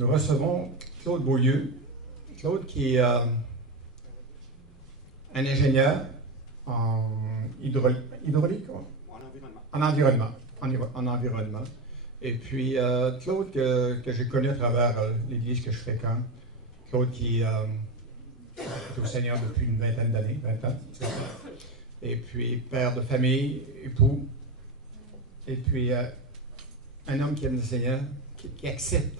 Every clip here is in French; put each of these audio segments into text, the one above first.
nous recevons Claude Beaulieu. Claude qui est un ingénieur en hydraulique, en environnement. En environnement. Et puis, Claude, que j'ai connu à travers l'église que je fréquente. Claude qui est au Seigneur depuis une vingtaine d'années, 20 ans. Et puis, père de famille, époux. Et puis, un homme qui aime le Seigneur, qui accepte.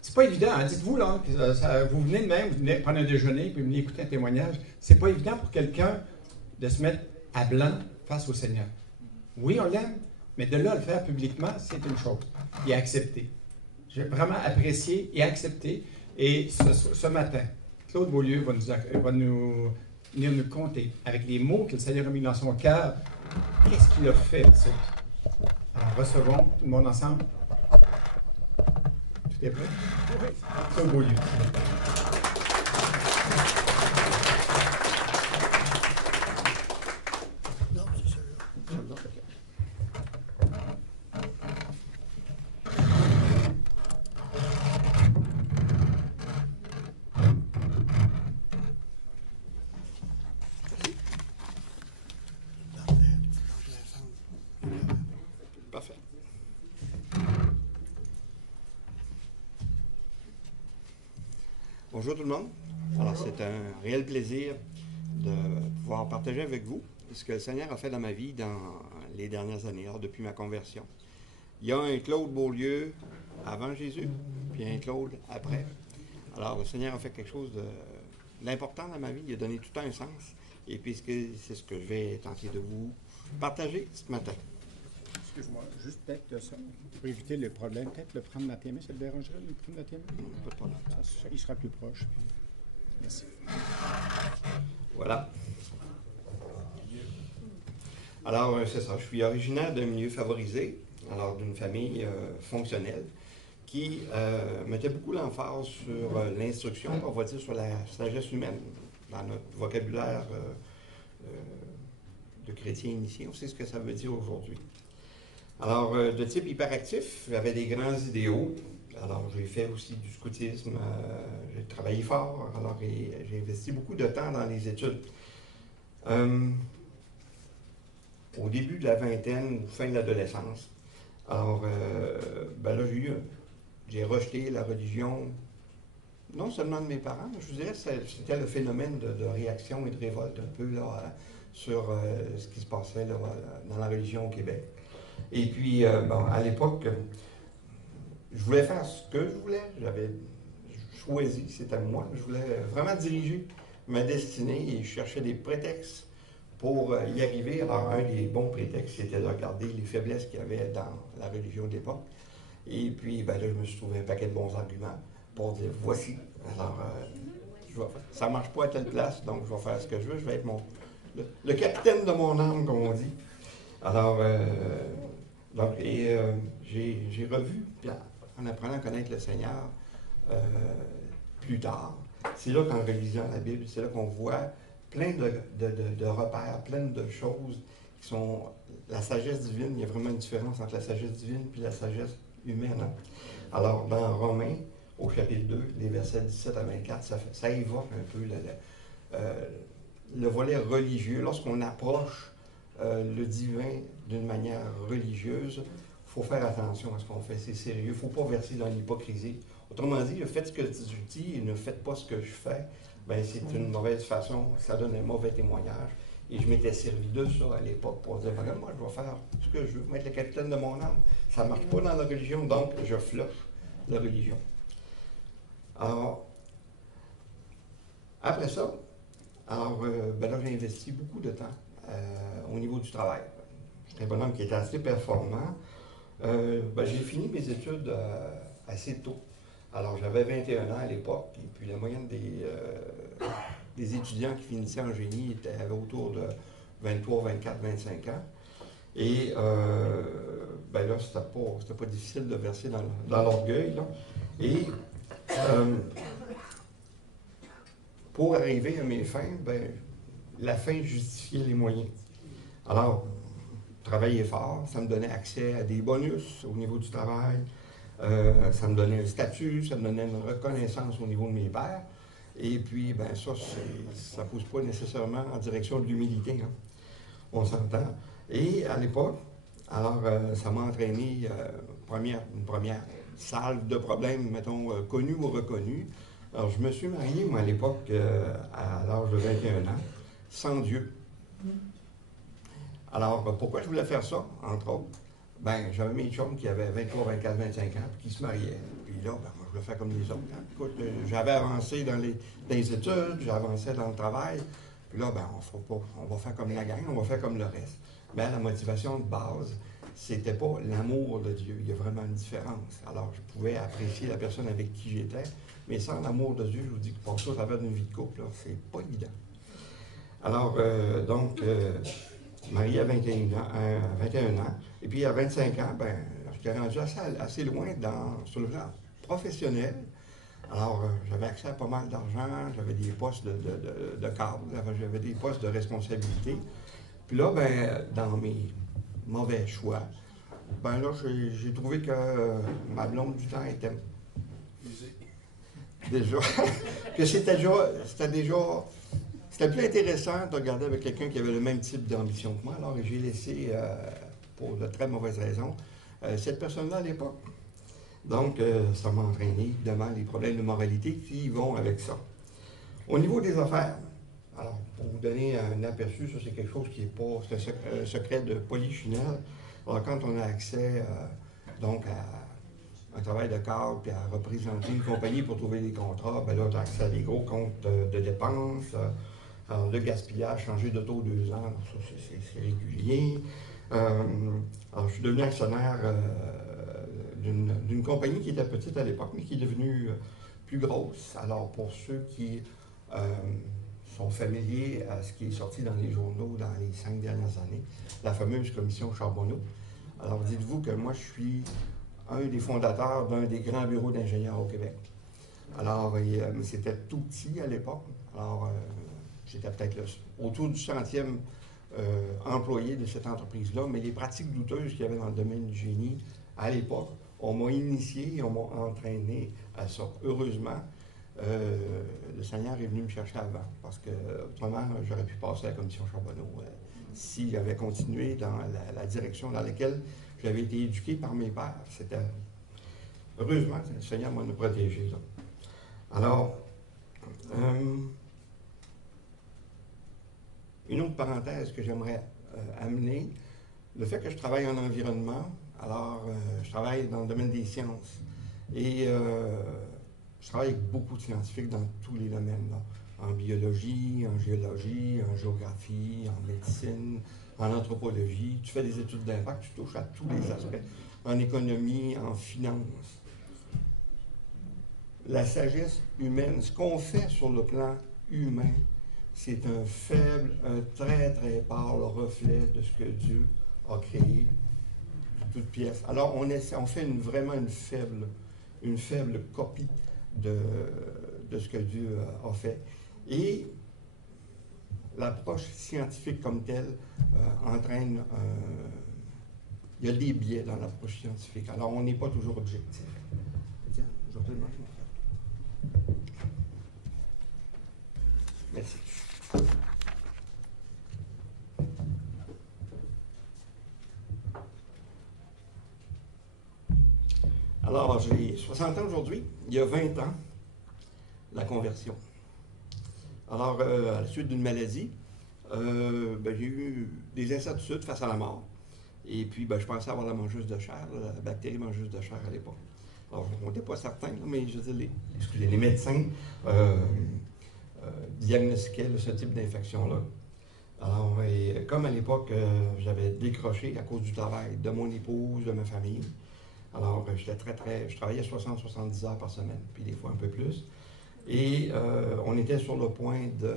C'est pas évident, hein? Dites-vous, là, que vous venez de même, vous venez prendre un déjeuner, puis vous venez écouter un témoignage. C'est pas évident pour quelqu'un de se mettre à blanc face au Seigneur. Oui, on l'aime, mais de là à le faire publiquement, c'est une chose. Et accepter. J'ai vraiment apprécié et accepté. Et ce matin, Claude Beaulieu va nous venir nous conter, avec les mots que le Seigneur a mis dans son cœur, qu'est-ce qu'il a fait. Alors, recevons tout le monde ensemble. Tout est prêt? Oui. Claude Beaulieu. Parfait. Bonjour tout le monde. Alors, c'est un réel plaisir de pouvoir partager avec vous ce que le Seigneur a fait dans ma vie dans les dernières années, alors depuis ma conversion. Il y a un Claude Beaulieu avant Jésus, puis un Claude après. Alors, le Seigneur a fait quelque chose d'important dans ma vie. Il a donné tout un sens. Et puis, c'est ce que je vais tenter de vous partager ce matin. Excuse-moi, juste peut-être ça, pour éviter le problème, peut-être le prendre dans tes mains, ça te dérangerait de le prendre dans tes mains? Pas de problème. Il sera plus proche. Merci. Voilà. Alors, c'est ça. Je suis originaire d'un milieu favorisé, alors d'une famille fonctionnelle, qui mettait beaucoup l'emphase sur l'instruction, on va dire sur la sagesse humaine, dans notre vocabulaire de chrétien initié. On sait ce que ça veut dire aujourd'hui. Alors, de type hyperactif, j'avais des grands idéaux. Alors, j'ai fait aussi du scoutisme, j'ai travaillé fort, alors j'ai investi beaucoup de temps dans les études. Au début de la vingtaine, ou fin de l'adolescence, alors, ben là, j'ai rejeté la religion, non seulement de mes parents, mais je vous dirais que c'était le phénomène de réaction et de révolte un peu là, sur ce qui se passait là, dans la religion au Québec. Et puis, bon, à l'époque, je voulais faire ce que je voulais. J'avais choisi, c'était moi. Je voulais vraiment diriger ma destinée et je cherchais des prétextes pour y arriver. Alors, un des bons prétextes, c'était de regarder les faiblesses qu'il y avait dans la religion de l'époque. Et puis, ben là, je me suis trouvé un paquet de bons arguments pour dire, voici. Alors, ça ne marche pas à telle place, donc je vais faire ce que je veux. Je vais être le capitaine de mon âme, comme on dit. Alors, j'ai revu, en apprenant à connaître le Seigneur plus tard, c'est là qu'en relisant la Bible, c'est là qu'on voit plein de repères, plein de choses qui sont la sagesse divine. Il y a vraiment une différence entre la sagesse divine et la sagesse humaine. Hein? Alors, dans Romains, au chapitre 2, les versets 17 à 24, ça évoque un peu le volet religieux. Lorsqu'on approche le divin d'une manière religieuse, il faut faire attention à ce qu'on fait, c'est sérieux, il ne faut pas verser dans l'hypocrisie. Autrement dit, faites ce que je dis et ne faites pas ce que je fais, ben c'est une mauvaise façon, ça donne un mauvais témoignage. Et je m'étais servi de ça à l'époque pour dire, regarde, moi je vais faire ce que je veux, mettre le capitaine de mon âme. Ça ne marche pas dans la religion, donc je flush la religion. Alors, après ça, ben là j'ai investi beaucoup de temps au niveau du travail. J'étais un bonhomme qui était assez performant. Ben, j'ai fini mes études assez tôt. Alors, j'avais 21 ans à l'époque, et puis la moyenne des étudiants qui finissaient en génie avait autour de 23, 24, 25 ans. Et ben là, c'était pas difficile de verser dans l'orgueil. Et pour arriver à mes fins, ben, la fin justifiait les moyens. Alors, travailler fort, ça me donnait accès à des bonus au niveau du travail, Ça me donnait un statut, ça me donnait une reconnaissance au niveau de mes pairs. Et puis, ben ça ne pousse pas nécessairement en direction de l'humilité, hein. On s'entend. Et à l'époque, alors, ça m'a entraîné une première salve de problèmes, mettons, connus ou reconnus. Alors, je me suis marié, moi, à l'époque, à l'âge de 21 ans, sans Dieu. Alors, pourquoi je voulais faire ça, entre autres? Ben, j'avais mes chums qui avaient 23, 24, 25 ans, puis qui se mariaient. Puis là, ben, moi, je voulais faire comme les autres, hein. Écoute, j'avais avancé dans les études, j'avançais dans le travail. Puis là, ben, on va faire comme la gang, on va faire comme le reste. Mais la motivation de base, c'était pas l'amour de Dieu. Il y a vraiment une différence. Alors, je pouvais apprécier la personne avec qui j'étais, mais sans l'amour de Dieu, je vous dis que pour ça, ça va d'une vie de couple, là, c'est pas évident. Alors, marié à 21 ans, et puis à 25 ans, ben, j'étais rendu assez loin sur le plan professionnel. Alors, j'avais accès à pas mal d'argent, j'avais des postes de cadre, j'avais des postes de responsabilité. Puis là, ben, dans mes mauvais choix, ben là, j'ai trouvé que ma blonde du temps était déjà, que c'était plus intéressant de regarder avec quelqu'un qui avait le même type d'ambition que moi. Alors, j'ai laissé, pour de très mauvaises raisons, cette personne-là à l'époque. Donc, ça m'a entraîné, évidemment, les problèmes de moralité qui vont avec ça. Au niveau des affaires, alors, pour vous donner un aperçu, ça c'est quelque chose qui n'est pas, c'est un secret de polichinelle. Alors, quand on a accès, donc, à un travail de cadre, puis à représenter une compagnie pour trouver des contrats, ben là, tu as accès à des gros comptes de dépenses. Alors, le gaspillage, changer d'auto 2 ans, alors ça, c'est régulier. Alors, je suis devenu actionnaire d'une compagnie qui était petite à l'époque, mais qui est devenue plus grosse. Alors, pour ceux qui sont familiers à ce qui est sorti dans les journaux dans les 5 dernières années, la fameuse commission Charbonneau. Alors, dites-vous que moi, je suis un des fondateurs d'un des grands bureaux d'ingénieurs au Québec. Alors, c'était tout petit à l'époque. Alors, j'étais peut-être autour du 100e employé de cette entreprise-là, mais les pratiques douteuses qu'il y avait dans le domaine du génie à l'époque, on m'a initié et on m'a entraîné à ça. Heureusement, le Seigneur est venu me chercher avant, parce que autrement, j'aurais pu passer à la commission Charbonneau si j'avais continué dans la direction dans laquelle j'avais été éduqué par mes pères. C'était heureusement, le Seigneur m'a protégé là. Alors, une autre parenthèse que j'aimerais amener, le fait que je travaille en environnement, alors je travaille dans le domaine des sciences et je travaille avec beaucoup de scientifiques dans tous les domaines, là, en biologie, en géologie, en géographie, en médecine, en anthropologie. Tu fais des études d'impact, tu touches à tous les aspects, en économie, en finance. La sagesse humaine, ce qu'on fait sur le plan humain, c'est un très, très pâle reflet de ce que Dieu a créé, toute pièce. Alors, on fait vraiment une faible copie de ce que Dieu a fait. Et l'approche scientifique comme telle entraîne il y a des biais dans l'approche scientifique. Alors, on n'est pas toujours objectif. Tiens, je vais te demander. Merci. Alors, j'ai 60 ans aujourd'hui. Il y a 20 ans, la conversion. Alors, à la suite d'une maladie, j'ai eu des incertitudes face à la mort. Et puis, je pensais avoir la mangeuse de chair, la bactérie mangeuse de chair à l'époque. Alors, on n'était pas certain, mais je veux dire, les médecins diagnostiquaient ce type d'infection-là. Alors, et comme à l'époque, j'avais décroché à cause du travail de mon épouse, de ma famille. Alors, je travaillais 60-70 heures par semaine, puis des fois un peu plus. Et on était sur le point de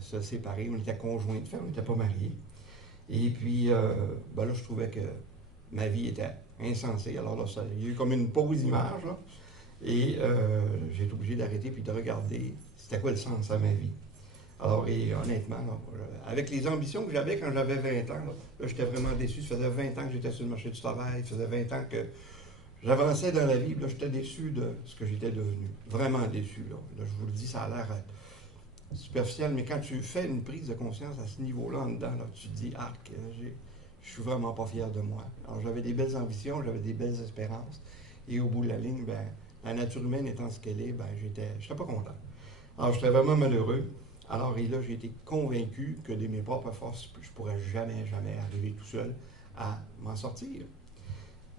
se séparer. On était conjoints de fait, on n'était pas mariés. Et puis, là, je trouvais que ma vie était insensée. Alors là, il y a eu comme une pause d'image, là. Et j'ai été obligé d'arrêter puis de regarder c'était quoi le sens à ma vie. Alors, et honnêtement, là, avec les ambitions que j'avais quand j'avais 20 ans, là, j'étais vraiment déçu. Ça faisait 20 ans que j'étais sur le marché du travail. Ça faisait 20 ans que j'avançais dans la vie, là, j'étais déçu de ce que j'étais devenu. Vraiment déçu, là. Là, je vous le dis, ça a l'air superficiel, mais quand tu fais une prise de conscience à ce niveau-là, en dedans, là, tu te dis, arc, je suis vraiment pas fier de moi. Alors, j'avais des belles ambitions, j'avais des belles espérances, et au bout de la ligne, ben, la nature humaine étant ce qu'elle est, ben, j'étais pas content. Alors, j'étais vraiment malheureux. Alors, et là, j'ai été convaincu que de mes propres forces, je ne pourrais jamais, jamais arriver tout seul à m'en sortir.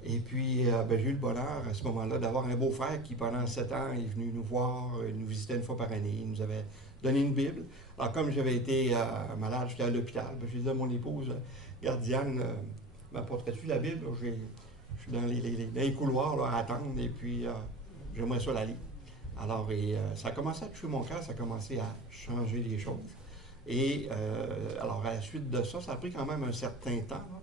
Et puis, ben, j'ai eu le bonheur à ce moment-là d'avoir un beau-frère qui, pendant 7 ans, est venu nous voir, nous visitait une fois par année, il nous avait donné une Bible. Alors, comme j'avais été malade, j'étais à l'hôpital, ben, j'ai dit à mon épouse, gardienne, m'apporterais-tu la Bible? Je suis dans les couloirs là, à attendre, et puis j'aimerais ça la lire. Alors, ça a commencé à toucher mon cœur, ça a commencé à changer les choses. Et alors, à la suite de ça, ça a pris quand même un certain temps, là.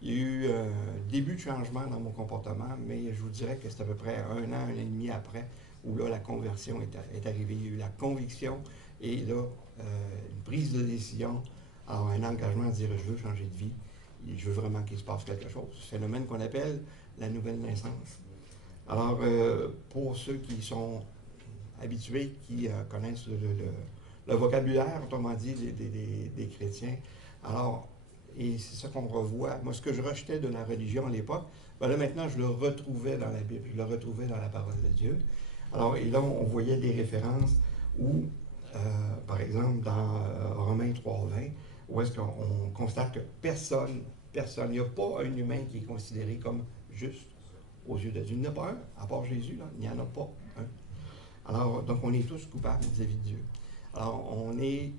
Il y a eu un début de changement dans mon comportement, mais je vous dirais que c'est à peu près 1 an, 1 an et demi après, où là, la conversion est arrivée. Il y a eu la conviction et là, une prise de décision, alors un engagement à dire je veux changer de vie, et je veux vraiment qu'il se passe quelque chose. Ce phénomène qu'on appelle la nouvelle naissance. Alors, pour ceux qui sont habitués, qui connaissent le vocabulaire, autrement dit, des chrétiens, alors, et c'est ça qu'on revoit. Moi, ce que je rejetais de la religion à l'époque, ben là, maintenant, je le retrouvais dans la Bible, je le retrouvais dans la parole de Dieu. Alors, et là, on voyait des références où, par exemple, dans Romains 3:20, où est-ce qu'on constate que personne, il n'y a pas un humain qui est considéré comme juste aux yeux de Dieu. Il n'y en a pas un, à part Jésus, là, il n'y en a pas un. Alors, donc, on est tous coupables vis-à-vis de Dieu. Alors, on est...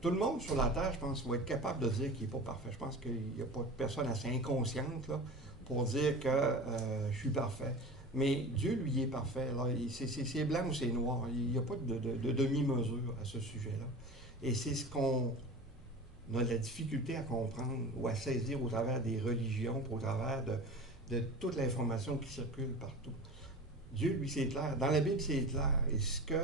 Tout le monde sur la Terre, je pense, va être capable de dire qu'il n'est pas parfait. Je pense qu'il n'y a pas de personne assez inconsciente là, pour dire que je suis parfait. Mais Dieu, lui, est parfait. C'est blanc ou c'est noir. Il n'y a pas de demi-mesure à ce sujet-là. Et c'est ce qu'on a de la difficulté à comprendre ou à saisir au travers des religions, au travers de toute l'information qui circule partout. Dieu, lui, c'est clair. Dans la Bible, c'est clair. Et ce que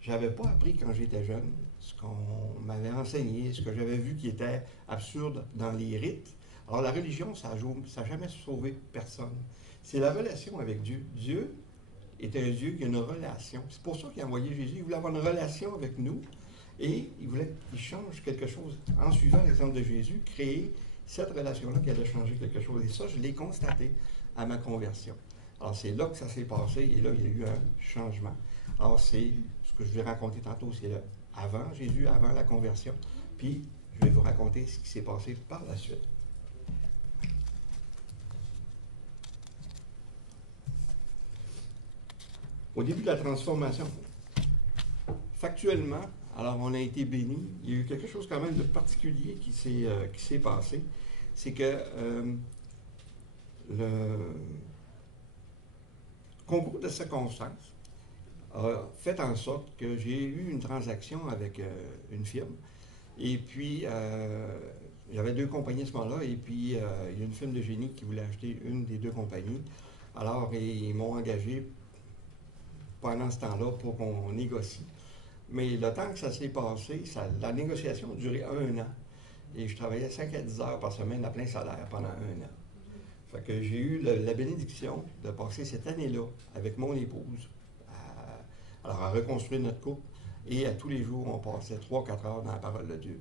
je n'avais pas appris quand j'étais jeune, ce qu'on m'avait enseigné, ce que j'avais vu qui était absurde dans les rites. Alors, la religion, ça n'a jamais sauvé personne. C'est la relation avec Dieu. Dieu est un Dieu qui a une relation. C'est pour ça qu'il a envoyé Jésus. Il voulait avoir une relation avec nous et il voulait qu'il change quelque chose. En suivant l'exemple de Jésus, créer cette relation-là qui allait changer quelque chose. Et ça, je l'ai constaté à ma conversion. Alors, c'est là que ça s'est passé et là, il y a eu un changement. Alors, c'est ce que je vais raconter tantôt, c'est le avant Jésus, avant la conversion. Puis, je vais vous raconter ce qui s'est passé par la suite. Au début de la transformation, factuellement, alors on a été bénis. Il y a eu quelque chose quand même de particulier qui s'est passé. C'est que le concours de circonstances a fait en sorte que j'ai eu une transaction avec une firme. Et puis, j'avais 2 compagnies à ce moment-là. Et puis, il y a une firme de génie qui voulait acheter une des 2 compagnies. Alors, ils m'ont engagé pendant ce temps-là pour qu'on négocie. Mais le temps que ça s'est passé, la négociation a duré 1 an. Et je travaillais 5 à 10 heures par semaine à plein salaire pendant 1 an. Fait que j'ai eu la bénédiction de passer cette année-là avec mon épouse à reconstruire notre couple. Et à tous les jours, on passait 3-4 heures dans la parole de Dieu.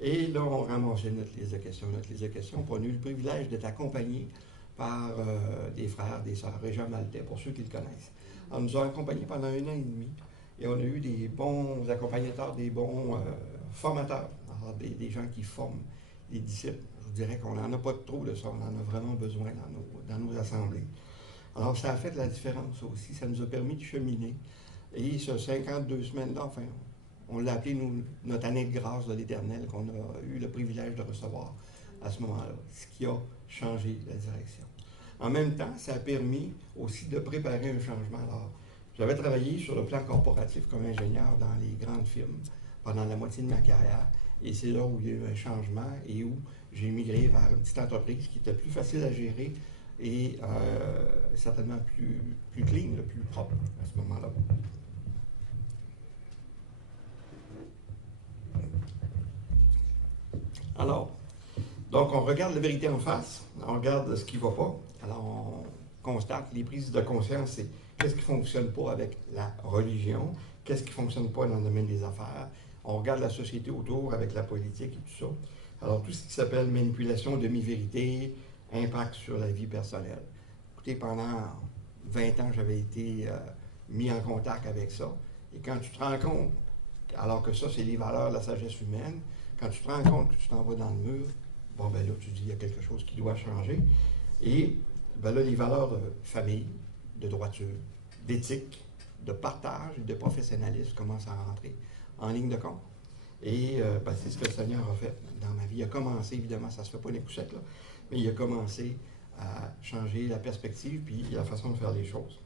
Et là, on ramassait notre liste de questions. Puis on a eu le privilège d'être accompagnés par des frères, des sœurs, Régent Maltais, pour ceux qui le connaissent. Alors, nous avons accompagnés pendant 1 an et demi. Et on a eu des bons accompagnateurs, des bons formateurs, alors des gens qui forment les disciples. Je vous dirais qu'on n'en a pas trop de ça, on en a vraiment besoin dans nos assemblées. Alors, ça a fait de la différence aussi, ça nous a permis de cheminer. Et ce 52 semaines-là, enfin, on l'a appelé notre année de grâce de l'Éternel, qu'on a eu le privilège de recevoir à ce moment-là, ce qui a changé la direction. En même temps, ça a permis aussi de préparer un changement. Alors, j'avais travaillé sur le plan corporatif comme ingénieur dans les grandes firmes pendant la moitié de ma carrière. Et c'est là où il y a eu un changement et où j'ai migré vers une petite entreprise qui était plus facile à gérer et certainement plus clean, plus propre à ce moment-là. Alors, donc on regarde la vérité en face, on regarde ce qui ne va pas. Alors, constate, les prises de conscience, c'est qu'est-ce qui ne fonctionne pas avec la religion, qu'est-ce qui ne fonctionne pas dans le domaine des affaires. On regarde la société autour avec la politique et tout ça. Alors, tout ce qui s'appelle manipulation, demi-vérité, impact sur la vie personnelle. Écoutez, pendant 20 ans, j'avais été mis en contact avec ça. Et quand tu te rends compte, alors que ça, c'est les valeurs de la sagesse humaine, quand tu te rends compte que tu t'en vas dans le mur, bon, ben là, tu dis, il y a quelque chose qui doit changer. Et, ben là, les valeurs de famille, de droiture, d'éthique, de partage et de professionnalisme commencent à rentrer en ligne de compte. Et ben, c'est ce que le Seigneur a fait dans ma vie. Il a commencé, évidemment, ça ne se fait pas d'un coup sec, là, mais il a commencé à changer la perspective puis la façon de faire les choses.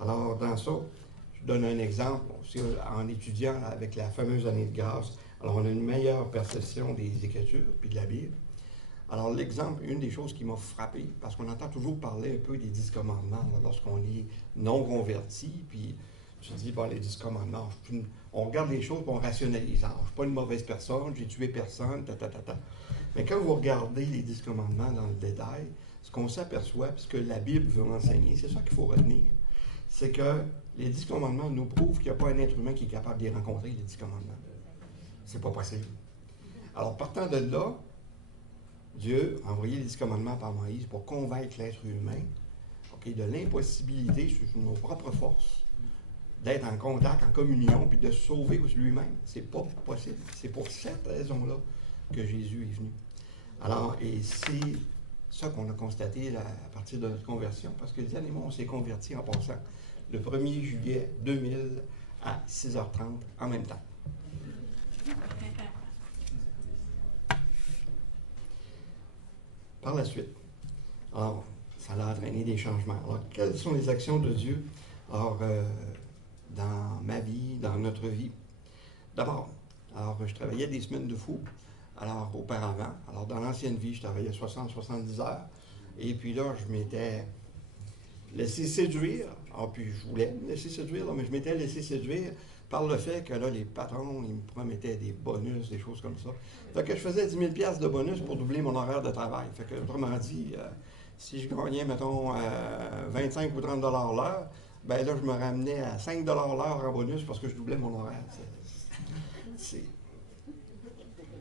Alors, dans ça, je donne un exemple aussi en étudiant avec la fameuse année de grâce. Alors, on a une meilleure perception des Écritures puis de la Bible. Alors, l'exemple, une des choses qui m'a frappé, parce qu'on entend toujours parler un peu des 10 commandements lorsqu'on est non converti, puis tu te dis, bon, les 10 commandements, on regarde les choses et on rationalise. Alors, je ne suis pas une mauvaise personne, j'ai tué personne, Mais quand vous regardez les 10 commandements dans le détail, ce qu'on s'aperçoit, puis ce que la Bible veut enseigner, c'est ça qu'il faut retenir, c'est que les 10 commandements nous prouvent qu'il n'y a pas un être humain qui est capable de les rencontrer, les 10 commandements. C'est pas possible. Alors, partant de là, Dieu a envoyé les 10 commandements par Moïse pour convaincre l'être humain de l'impossibilité, sur nos propres forces, d'être en contact, en communion, puis de se sauver lui-même. C'est pas possible. C'est pour cette raison-là que Jésus est venu. Alors, et c'est ça qu'on a constaté à partir de notre conversion, parce que Diane et moi, on s'est convertis en passant le 1er juillet 2000 à 6h30 en même temps. Par la suite, alors, ça a entraîné des changements. Alors, quelles sont les actions de Dieu alors, dans ma vie, dans notre vie? D'abord, alors, je travaillais des semaines de fou, alors, auparavant. Alors, dans l'ancienne vie, je travaillais 60-70 heures. Et puis là, je m'étais laissé séduire. Alors, puis je voulais me laisser séduire, là, mais je m'étais laissé séduire par le fait que là, les patrons, ils me promettaient des bonus, des choses comme ça. Fait que je faisais 10 000 $ de bonus pour doubler mon horaire de travail. Fait que, autrement dit, si je gagnais, mettons, 25 ou 30 $ l'heure, ben là, je me ramenais à 5 $ l'heure en bonus parce que je doublais mon horaire.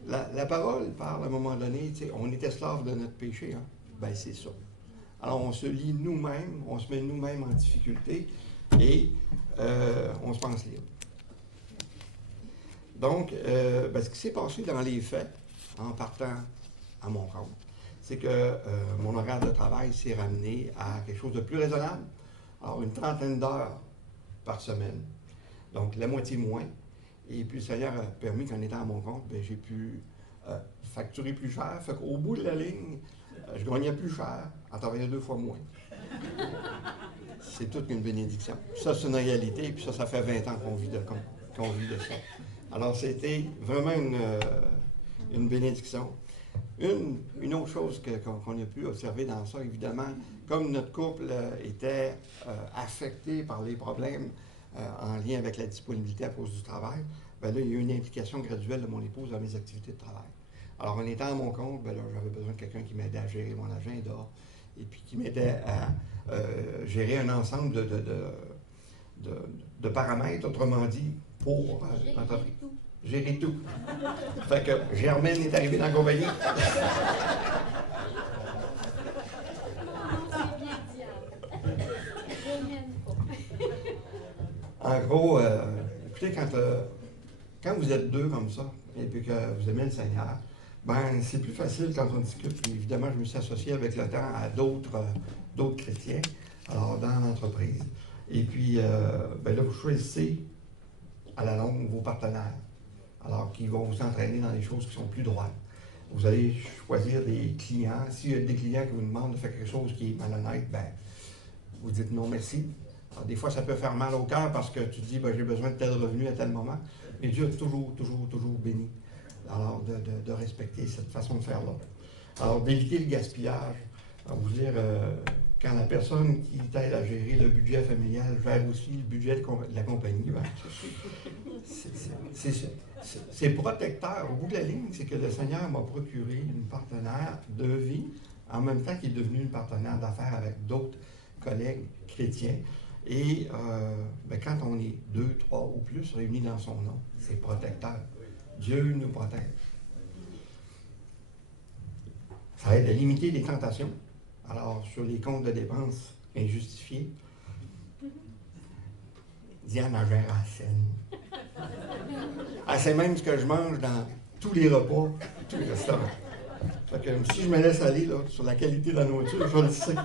La parole parle à un moment donné, on est esclave de notre péché. Hein? Ben, c'est ça. Alors, on se lie nous-mêmes, on se met nous-mêmes en difficulté et on se pense libre. Donc, ben, ce qui s'est passé dans les faits, en partant à mon compte, c'est que mon horaire de travail s'est ramené à quelque chose de plus raisonnable. Alors, une trentaine d'heures par semaine. Donc, la moitié moins. Et puis, le Seigneur a permis qu'en étant à mon compte, ben, j'ai pu facturer plus cher. Fait qu'au bout de la ligne, je gagnais plus cher en travaillant 2 fois moins. C'est toute une bénédiction. Ça, c'est une réalité. Puis ça fait 20 ans qu'on vit de ça. Alors, c'était vraiment une bénédiction. Une autre chose qu'on a pu observer dans ça, évidemment, comme notre couple était affecté par les problèmes en lien avec la disponibilité à cause du travail, bien là, il y a eu une implication graduelle de mon épouse dans mes activités de travail. Alors, en étant à mon compte, bien là, j'avais besoin de quelqu'un qui m'aidait à gérer mon agenda et puis qui m'aidait à gérer un ensemble de paramètres, autrement dit, pour l'entreprise. Gérer tout. Fait que Germaine est arrivée dans la compagnie. En gros, écoutez, quand vous êtes deux comme ça, et puis que vous aimez le Seigneur, ben c'est plus facile quand on discute. Puis évidemment, je me suis associé avec le temps à d'autres chrétiens, alors dans l'entreprise. Et puis, ben là, vous choisissez à la longue vos partenaires, alors qui vont vous entraîner dans des choses qui sont plus droites. Vous allez choisir des clients. S'il y a des clients qui vous demandent de faire quelque chose qui est malhonnête, ben vous dites non merci. Alors, des fois, ça peut faire mal au cœur parce que tu te dis, ben, j'ai besoin de tel revenu à tel moment. Mais Dieu a toujours béni. Alors, de respecter cette façon de faire-là. Alors, d'éviter le gaspillage. Alors, vous dire, quand la personne qui t'aide à gérer le budget familial gère aussi le budget de la compagnie, ben, c'est protecteur. Au bout de la ligne, c'est que le Seigneur m'a procuré une partenaire de vie, en même temps qu'il est devenu une partenaire d'affaires avec d'autres collègues chrétiens. Et quand on est 2, 3 ou plus réunis dans son nom, c'est protecteur. Dieu nous protège. Ça aide à limiter les tentations. Alors, sur les comptes de dépenses injustifiés, Diane a géré la scène. Elle sait même ce que je mange dans tous les repas, tous les restaurants. Fait que si je me laisse aller là, sur la qualité de la nourriture, je le sais.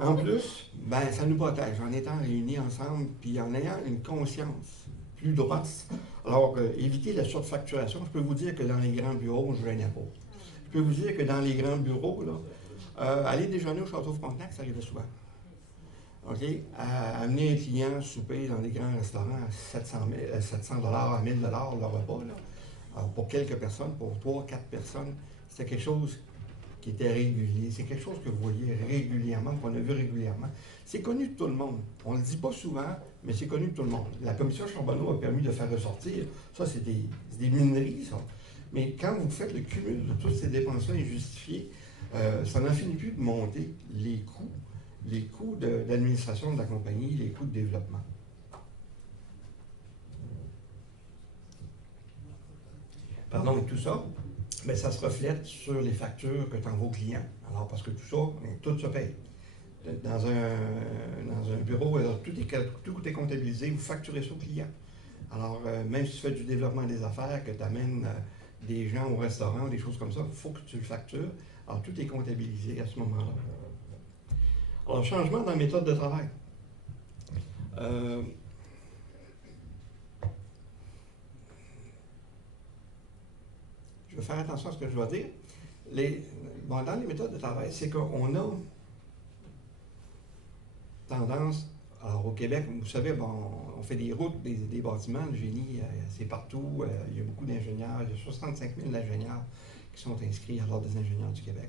En plus, ça nous protège en étant réunis ensemble puis en ayant une conscience plus droite. Alors, éviter la surfacturation, je peux vous dire que dans les grands bureaux, je ne gênais pas. Je peux vous dire que dans les grands bureaux, là, aller déjeuner au Château Frontenac, ça arrivait souvent. OK? Amener un client souper dans des grands restaurants à 700 à 1000 $ le repas, là. Alors, pour quelques personnes, pour 3, 4 personnes, c'était quelque chose qui était régulier. C'est quelque chose que vous voyez régulièrement, qu'on a vu régulièrement. C'est connu de tout le monde. On ne le dit pas souvent, mais c'est connu de tout le monde. La commission Charbonneau a permis de faire ressortir. Ça, c'est des mineries, ça. Mais quand vous faites le cumul de toutes ces dépenses-là injustifiées, ça n'en finit plus de monter les coûts d'administration de la compagnie, les coûts de développement. Pardon, tout ça, ça se reflète sur les factures que tu envoies aux clients. Alors, parce que tout ça, tout se paye. Dans un bureau, alors, tout est comptabilisé, vous facturez ça aux clients. Alors, même si tu fais du développement des affaires, que tu amènes des gens au restaurant, des choses comme ça, il faut que tu le factures. Alors, tout est comptabilisé à ce moment-là. Alors, changement dans la méthode de travail. Je vais faire attention à ce que je vais dire. Dans les méthodes de travail, c'est qu'on a tendance, alors au Québec, vous savez, on fait des routes, des bâtiments, le génie, c'est partout, il y a beaucoup d'ingénieurs, il y a 65 000 ingénieurs qui sont inscrits à l'Ordre des ingénieurs du Québec.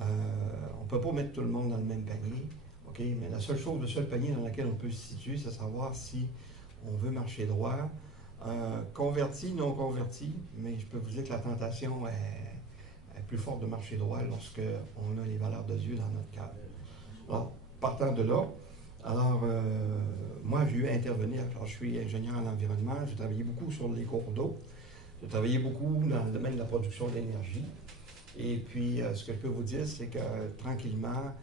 On ne peut pas mettre tout le monde dans le même panier, OK? Mais la seule chose, le seul panier dans lequel on peut se situer, c'est savoir si on veut marcher droit, converti, non converti, mais je peux vous dire que la tentation est plus forte de marcher droit lorsque on a les valeurs de Dieu dans notre cœur. Alors, partant de là, moi, j'ai eu à intervenir. Alors, je suis ingénieur en environnement, j'ai travaillé beaucoup sur les cours d'eau, j'ai travaillé beaucoup dans le domaine de la production d'énergie. Et puis, ce que je peux vous dire, c'est que tranquillement,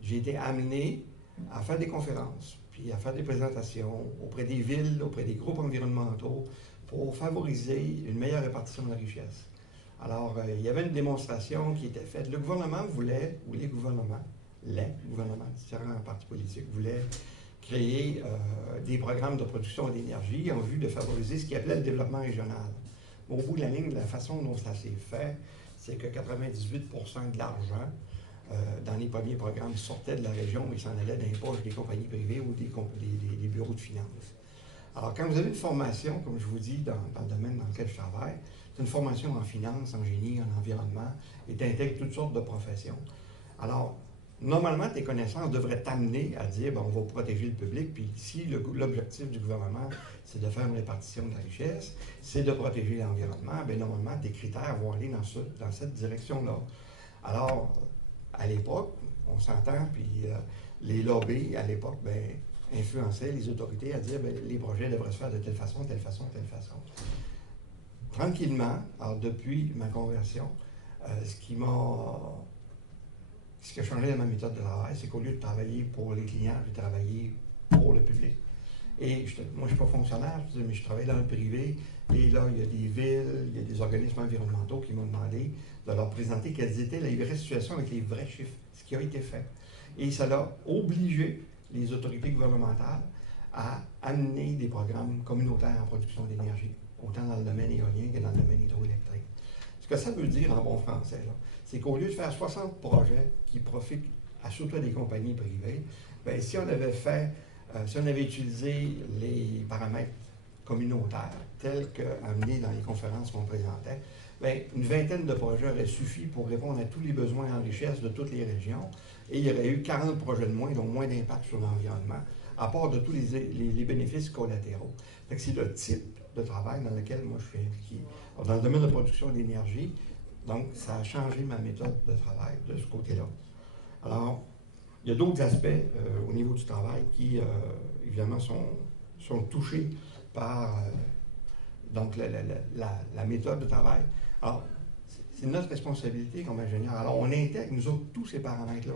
j'ai été amené à faire des conférences, puis à faire des présentations auprès des villes, auprès des groupes environnementaux, pour favoriser une meilleure répartition de la richesse. Alors, il y avait une démonstration qui était faite. Le gouvernement voulait, ou les gouvernements, différents partis politiques voulaient créer des programmes de production d'énergie en vue de favoriser ce qu'ils appelaient le développement régional. Au bout de la ligne, la façon dont ça s'est fait, c'est que 98% de l'argent dans les premiers programmes sortait de la région et s'en allait dans les poches des compagnies privées ou des bureaux de finances. Alors, quand vous avez une formation, comme je vous dis, dans le domaine dans lequel je travaille, c'est une formation en finance, en génie, en environnement, et tu intègres toutes sortes de professions. Alors, normalement, tes connaissances devraient t'amener à dire, on va protéger le public, puis si l'objectif du gouvernement, c'est de faire une répartition de la richesse, c'est de protéger l'environnement, bien normalement, tes critères vont aller dans cette direction-là. Alors, à l'époque, on s'entend, puis les lobbies, à l'époque, influençaient les autorités à dire, les projets devraient se faire de telle façon, telle façon, telle façon. Tranquillement, alors depuis ma conversion, ce qui a changé dans ma méthode de travail, c'est qu'au lieu de travailler pour les clients, j'ai travaillé pour le public. Et moi, je ne suis pas fonctionnaire, mais je travaille dans le privé. Et là, il y a des villes, il y a des organismes environnementaux qui m'ont demandé de leur présenter quelles étaient les vraies situations avec les vrais chiffres, ce qui a été fait. Et ça a obligé les autorités gouvernementales à amener des programmes communautaires en production d'énergie, autant dans le domaine éolien que dans le domaine hydroélectrique. Ce que ça veut dire en bon français, c'est qu'au lieu de faire 60 projets qui profitent surtout à des compagnies privées, si on avait utilisé les paramètres communautaires tels qu'amenés dans les conférences qu'on présentait, une vingtaine de projets auraient suffi pour répondre à tous les besoins en richesse de toutes les régions, et il y aurait eu 40 projets de moins, donc moins d'impact sur l'environnement, à part de tous les bénéfices collatéraux. C'est le type de travail dans lequel moi je suis impliqué. Alors, dans le domaine de production d'énergie, Donc, ça a changé ma méthode de travail de ce côté-là. Alors, il y a d'autres aspects au niveau du travail qui, évidemment, sont touchés par donc la méthode de travail. Alors, c'est notre responsabilité comme ingénieur. Alors, on intègre, nous autres, tous ces paramètres-là.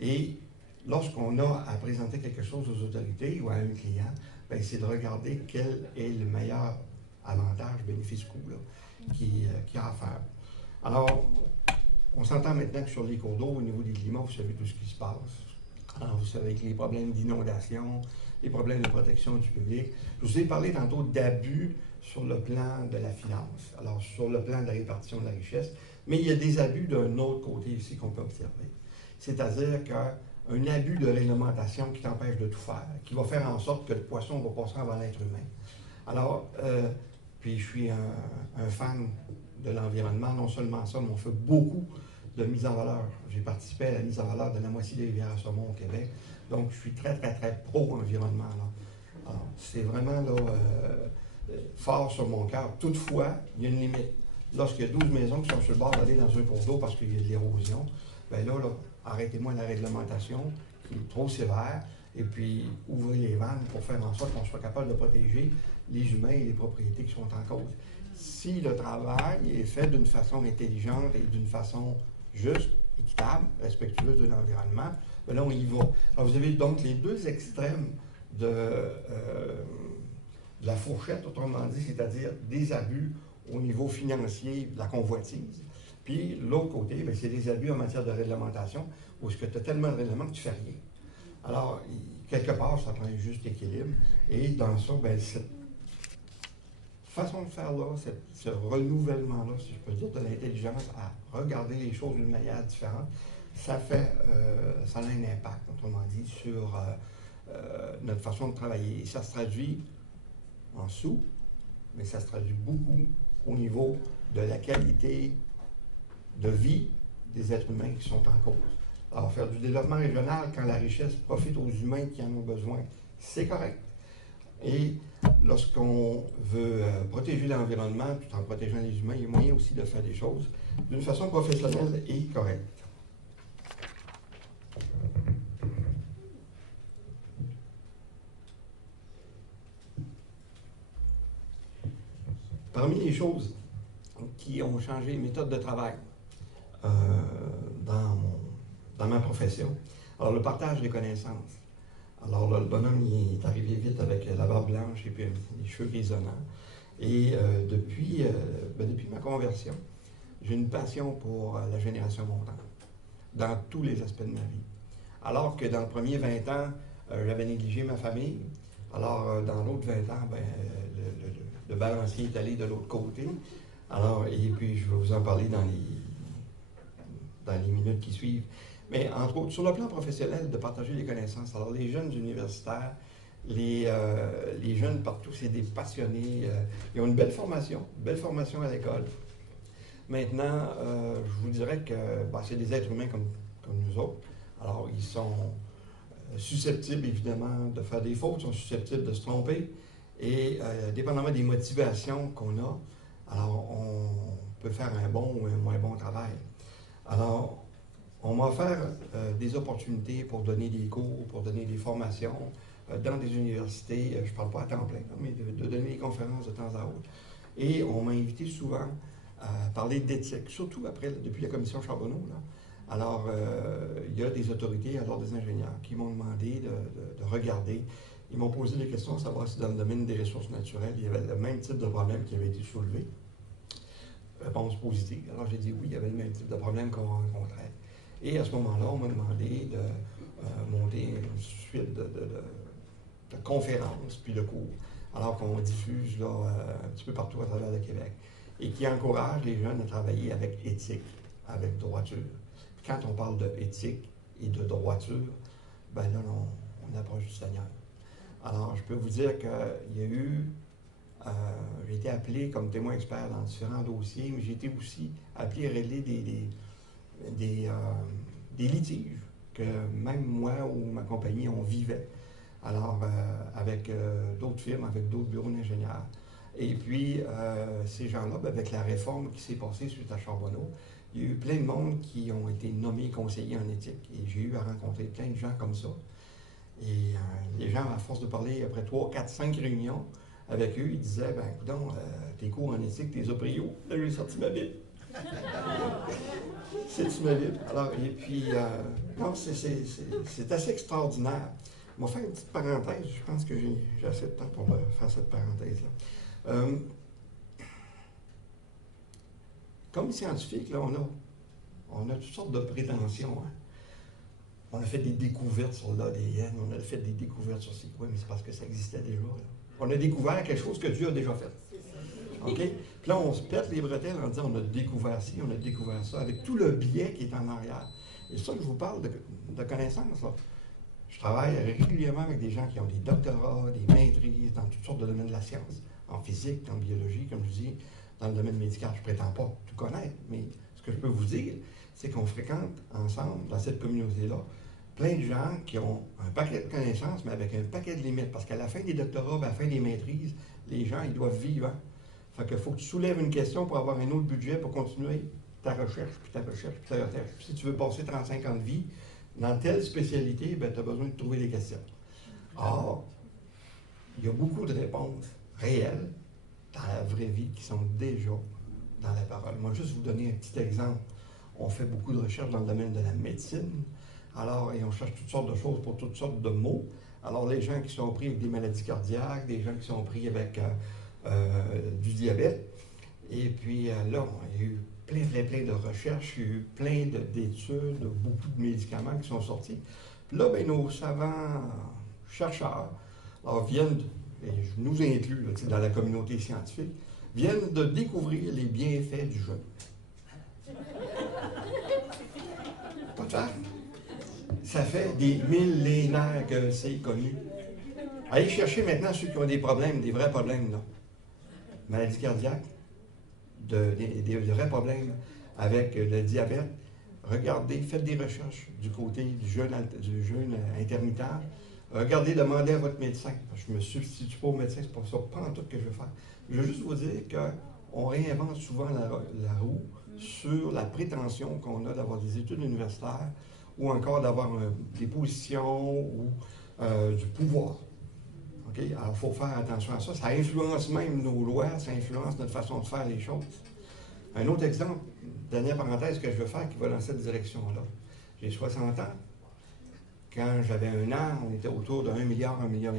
Et lorsqu'on a à présenter quelque chose aux autorités ou à un client, ben, c'est de regarder quel est le meilleur avantage, bénéfice-coût qu'il y a à faire. Alors, on s'entend maintenant que sur les cours d'eau, au niveau des climats, vous savez tout ce qui se passe. Alors, vous savez que les problèmes d'inondation, les problèmes de protection du public. Je vous ai parlé tantôt d'abus sur le plan de la finance, alors sur le plan de la répartition de la richesse, mais il y a des abus d'un autre côté ici qu'on peut observer. C'est-à-dire qu'un abus de réglementation qui t'empêche de tout faire, qui va faire en sorte que le poisson va passer avant l'être humain. Alors, puis je suis un fan de l'environnement, non seulement ça, mais on fait beaucoup de mise en valeur. J'ai participé à la mise en valeur de la moitié des rivières à saumon au Québec, donc je suis très, très, très pro-environnement. Alors, c'est vraiment là, fort sur mon cœur. Toutefois, il y a une limite. Lorsqu'il y a 12 maisons qui sont sur le bord d'aller dans un cours d'eau parce qu'il y a de l'érosion, bien là, arrêtez-moi la réglementation qui est trop sévère et puis ouvrez les vannes pour faire en sorte qu'on soit capable de protéger les humains et les propriétés qui sont en cause. Si le travail est fait d'une façon intelligente et d'une façon juste, équitable, respectueuse de l'environnement, bien là, on y va. Alors, vous avez donc les deux extrêmes de la fourchette, autrement dit, c'est-à-dire des abus au niveau financier, de la convoitise. Puis, l'autre côté, bien, c'est des abus en matière de réglementation, où tu as tellement de règlements que tu ne fais rien. Alors, quelque part, ça prend un juste équilibre. Et dans ça, bien, cette façon de faire là, ce renouvellement-là, si je peux dire, de l'intelligence à regarder les choses d'une manière différente, ça a un impact, autrement dit, sur notre façon de travailler. Et ça se traduit en sous, mais ça se traduit beaucoup au niveau de la qualité de vie des êtres humains qui sont en cause. Alors, faire du développement régional quand la richesse profite aux humains qui en ont besoin, c'est correct. Et lorsqu'on veut protéger l'environnement tout en protégeant les humains, il y a moyen aussi de faire des choses d'une façon professionnelle et correcte. Parmi les choses qui ont changé les méthodes de travail dans ma profession, alors le partage des connaissances. Alors là, le bonhomme, il est arrivé vite avec la barbe blanche et puis les cheveux grisonnants. Et depuis ma conversion, j'ai une passion pour la génération montante, dans tous les aspects de ma vie. Alors que dans le premier 20 ans, j'avais négligé ma famille. Alors, dans l'autre 20 ans, ben, le balancier est allé de l'autre côté. Alors, et puis, je vais vous en parler dans les minutes qui suivent. Mais entre autres, sur le plan professionnel, de partager les connaissances. Alors, les jeunes universitaires, les jeunes partout, c'est des passionnés. Ils ont une belle formation à l'école. Maintenant, je vous dirais que c'est des êtres humains comme nous autres. Alors, ils sont susceptibles, évidemment, de faire des fautes, sont susceptibles de se tromper. Et dépendamment des motivations qu'on a, alors on peut faire un bon ou un moins bon travail. Alors, on m'a offert des opportunités pour donner des cours, pour donner des formations dans des universités, je ne parle pas à temps plein, mais de donner des conférences de temps à autre. Et on m'a invité souvent à parler d'éthique, surtout depuis la commission Charbonneau. Là. Alors, il y a des autorités, alors des ingénieurs, qui m'ont demandé de regarder. Ils m'ont posé des questions à savoir si dans le domaine des ressources naturelles, il y avait le même type de problème qui avait été soulevé. Réponse positive. Alors, j'ai dit oui, il y avait le même type de problème qu'on rencontrait. Et à ce moment-là, on m'a demandé de monter une suite de conférences puis de cours, alors qu'on diffuse là, un petit peu partout à travers le Québec, et qui encourage les jeunes à travailler avec éthique, avec droiture. Puis quand on parle d'éthique et de droiture, ben là, on approche du Seigneur. Alors, je peux vous dire qu'il y a eu, j'ai été appelé comme témoin expert dans différents dossiers, mais j'ai été aussi appelé à régler des litiges que même moi ou ma compagnie, on vivait. Alors, avec d'autres firmes, avec d'autres bureaux d'ingénieurs. Et puis, ces gens-là, ben, avec la réforme qui s'est passée suite à Charbonneau, il y a eu plein de monde qui ont été nommés conseillers en éthique. Et j'ai eu à rencontrer plein de gens comme ça. Et les gens, à force de parler, après 3, 4, 5 réunions avec eux, ils disaient, ben écoute, tes cours en éthique, t'es au prio. Là, j'ai sorti ma Bible. C'est ma Bible. Alors, et puis, non, c'est assez extraordinaire. On va faire une petite parenthèse. Je pense que j'ai assez de temps pour faire cette parenthèse-là. Comme scientifique, là, on a toutes sortes de prétentions. Hein. On a fait des découvertes sur l'ADN, on a fait des découvertes sur c'est quoi, mais c'est parce que ça existait déjà. Là. On a découvert quelque chose que Dieu a déjà fait. OK? Puis là, on se pète les bretelles en disant on a découvert ci, on a découvert ça, avec tout le biais qui est en arrière. Et c'est ça que je vous parle de connaissances. Là. Je travaille régulièrement avec des gens qui ont des doctorats, des maîtrises dans toutes sortes de domaines de la science, en physique, en biologie, comme je dis, dans le domaine médical. Je ne prétends pas tout connaître, mais ce que je peux vous dire, c'est qu'on fréquente ensemble, dans cette communauté-là, plein de gens qui ont un paquet de connaissances, mais avec un paquet de limites. Parce qu'à la fin des doctorats, à la fin des maîtrises, les gens, ils doivent vivre. Hein? Fait qu'il faut que tu soulèves une question pour avoir un autre budget pour continuer ta recherche, puis ta recherche, puis ta recherche. Puis si tu veux passer 35 ans de vie dans telle spécialité, ben, tu as besoin de trouver des questions. Or, il y a beaucoup de réponses réelles dans la vraie vie qui sont déjà dans la parole. Moi, juste vous donner un petit exemple. On fait beaucoup de recherches dans le domaine de la médecine. Alors, et on cherche toutes sortes de choses pour toutes sortes de mots. Alors, les gens qui sont pris avec des maladies cardiaques, des gens qui sont pris avec du diabète. Et puis là, il y a eu plein de recherches, il y a eu plein d'études, beaucoup de médicaments qui sont sortis. Puis là, ben, nos savants chercheurs alors, viennent, et je nous inclus là, dans la communauté scientifique, viennent de découvrir les bienfaits du jeûne. Pas de faire. Ça fait des millénaires que c'est connu. Allez chercher maintenant ceux qui ont des problèmes, des vrais problèmes, là. Maladie cardiaque, des vrais problèmes avec le diabète. Regardez, faites des recherches du côté du jeûne intermittent. Regardez, demandez à votre médecin. Je ne me substitue pas au médecin, c'est pas ça, pas en tout que je veux faire. Je veux juste vous dire qu'on réinvente souvent la roue sur la prétention qu'on a d'avoir des études universitaires ou encore d'avoir des positions ou du pouvoir. Okay? Alors, il faut faire attention à ça. Ça influence même nos lois, ça influence notre façon de faire les choses. Un autre exemple, dernière parenthèse que je veux faire qui va dans cette direction-là. J'ai 60 ans. Quand j'avais 1 an, on était autour de 1 milliard, 1,5 milliard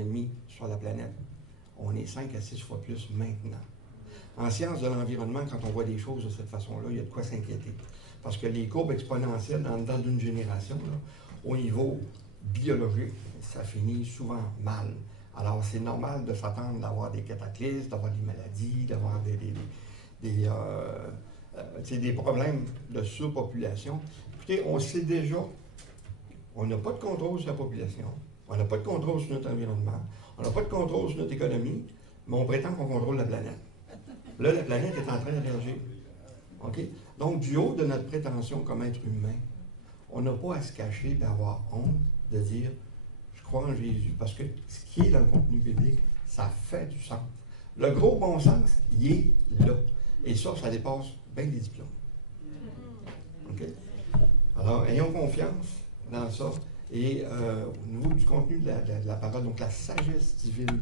sur la planète. On est 5 à 6 fois plus maintenant. En sciences de l'environnement, quand on voit des choses de cette façon-là, il y a de quoi s'inquiéter. Parce que les courbes exponentielles dans une génération, là, au niveau biologique, ça finit souvent mal. Alors, c'est normal de s'attendre d'avoir des cataclysmes, d'avoir des maladies, d'avoir des problèmes de surpopulation. Écoutez, on sait déjà, on n'a pas de contrôle sur la population, on n'a pas de contrôle sur notre environnement, on n'a pas de contrôle sur notre économie, mais on prétend qu'on contrôle la planète. Là, la planète est en train de réagir. Okay? Donc, du haut de notre prétention comme être humain, on n'a pas à se cacher et avoir honte de dire « je crois en Jésus ». Parce que ce qui est dans le contenu biblique, ça fait du sens. Le gros bon sens, il est là. Et ça dépasse bien des diplômes. Okay? Alors, ayons confiance dans ça. Et au niveau du contenu de la parole, donc la sagesse divine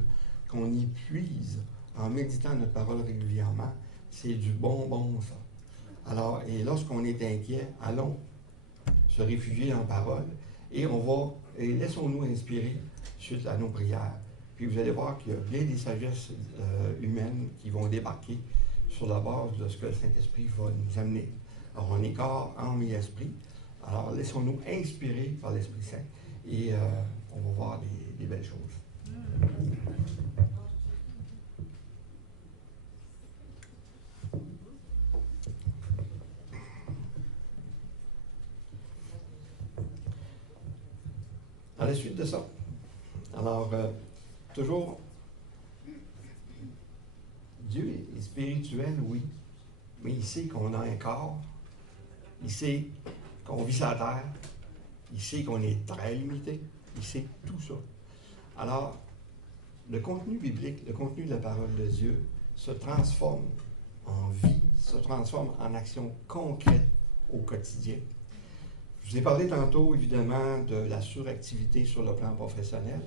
qu'on y puise en méditant notre parole régulièrement, c'est du bon ça. Alors, et lorsqu'on est inquiet, allons se réfugier en parole et laissons-nous inspirer suite à nos prières. Puis vous allez voir qu'il y a bien des sagesses humaines qui vont débarquer sur la base de ce que le Saint-Esprit va nous amener. Alors, on est corps, âme et esprit. Alors, laissons-nous inspirer par l'Esprit Saint et on va voir des belles choses. À la suite de ça, alors, toujours, Dieu est spirituel, oui, mais il sait qu'on a un corps, il sait qu'on vit sur la terre, il sait qu'on est très limité, il sait tout ça. Alors, le contenu biblique, le contenu de la parole de Dieu, se transforme en vie, se transforme en action concrète au quotidien. Je vous ai parlé tantôt, évidemment, de la suractivité sur le plan professionnel,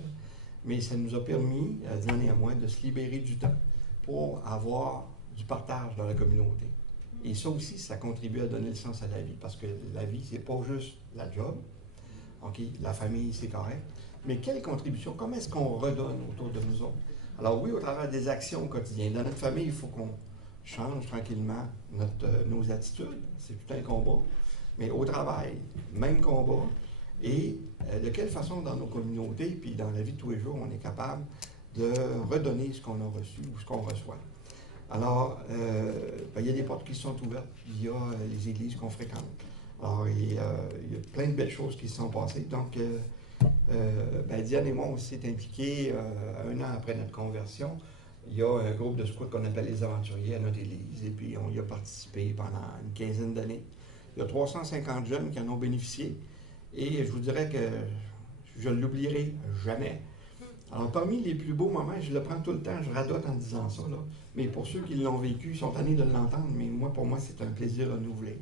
mais ça nous a permis, Diane et à moi, de se libérer du temps pour avoir du partage dans la communauté. Et ça aussi, ça contribue à donner le sens à la vie, parce que la vie, c'est pas juste la job, OK, la famille, c'est correct, mais quelle contribution, comment est-ce qu'on redonne autour de nous autres? Alors oui, au travers des actions au quotidien. Dans notre famille, il faut qu'on change tranquillement nos attitudes, c'est tout un combat, mais au travail, même combat, et de quelle façon dans nos communautés, puis dans la vie de tous les jours, on est capable de redonner ce qu'on a reçu ou ce qu'on reçoit. Alors, il y a des portes qui sont ouvertes via les églises qu'on fréquente. Alors, il y a plein de belles choses qui se sont passées. Donc, Diane et moi, on s'est impliqués 1 an après notre conversion. Il y a un groupe de scouts qu'on appelle les Aventuriers à notre église, et puis on y a participé pendant une quinzaine d'années. Il y a 350 jeunes qui en ont bénéficié, et je vous dirais que je ne l'oublierai jamais. Alors, parmi les plus beaux moments, je le prends tout le temps, je radote en disant ça, là, mais pour ceux qui l'ont vécu, ils sont tannés de l'entendre, mais moi, pour moi, c'est un plaisir renouvelé.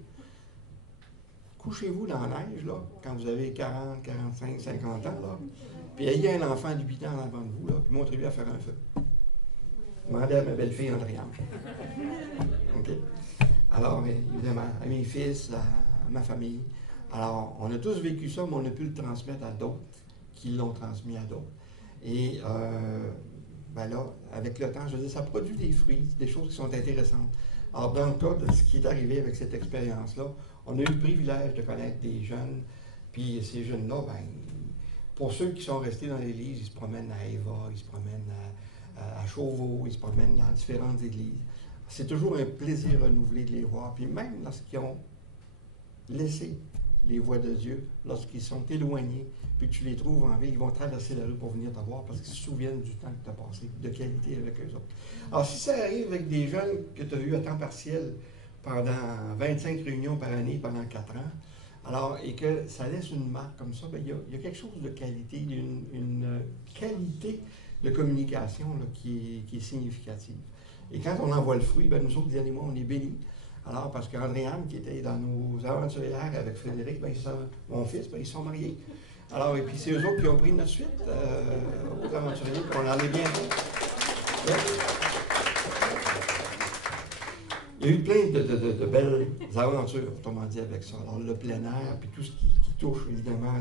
Couchez-vous dans la neige, là, quand vous avez 40, 45, 50 ans, là, puis ayez un enfant de 8 ans en avant de vous, là, puis montrez-lui à faire un feu. Demandez à ma belle-fille Andréane. OK? Alors, évidemment, à mes fils, à ma famille. Alors, on a tous vécu ça, mais on a pu le transmettre à d'autres qui l'ont transmis à d'autres. Et là, avec le temps, je veux dire, ça produit des fruits, des choses qui sont intéressantes. Alors, dans le cas de ce qui est arrivé avec cette expérience-là, on a eu le privilège de connaître des jeunes, puis ces jeunes-là, pour ceux qui sont restés dans l'église, ils se promènent à Eva, ils se promènent à Chauveau, ils se promènent dans différentes églises. C'est toujours un plaisir renouvelé de les voir, puis même lorsqu'ils ont laissé les voies de Dieu, lorsqu'ils sont éloignés, puis que tu les trouves en ville, ils vont traverser la rue pour venir te voir parce qu'ils se souviennent du temps que tu as passé, de qualité avec eux autres. Alors, si ça arrive avec des jeunes que tu as vus à temps partiel pendant 25 réunions par année, pendant 4 ans, alors, et que ça laisse une marque comme ça, il y a quelque chose de qualité, il y a une qualité de communication là, qui est significative. Et quand on en voit le fruit, nous autres, Diane et moi, on est bénis. Alors, parce qu'Andréane, qui était dans nos aventurières avec Frédéric, mon fils, ils sont mariés. Alors, et puis c'est eux autres qui ont pris notre suite aux aventuriers, puis on en est bientôt. Il y a eu plein de belles aventures, autrement dit, avec ça. Alors, le plein air, puis tout ce qui touche, évidemment,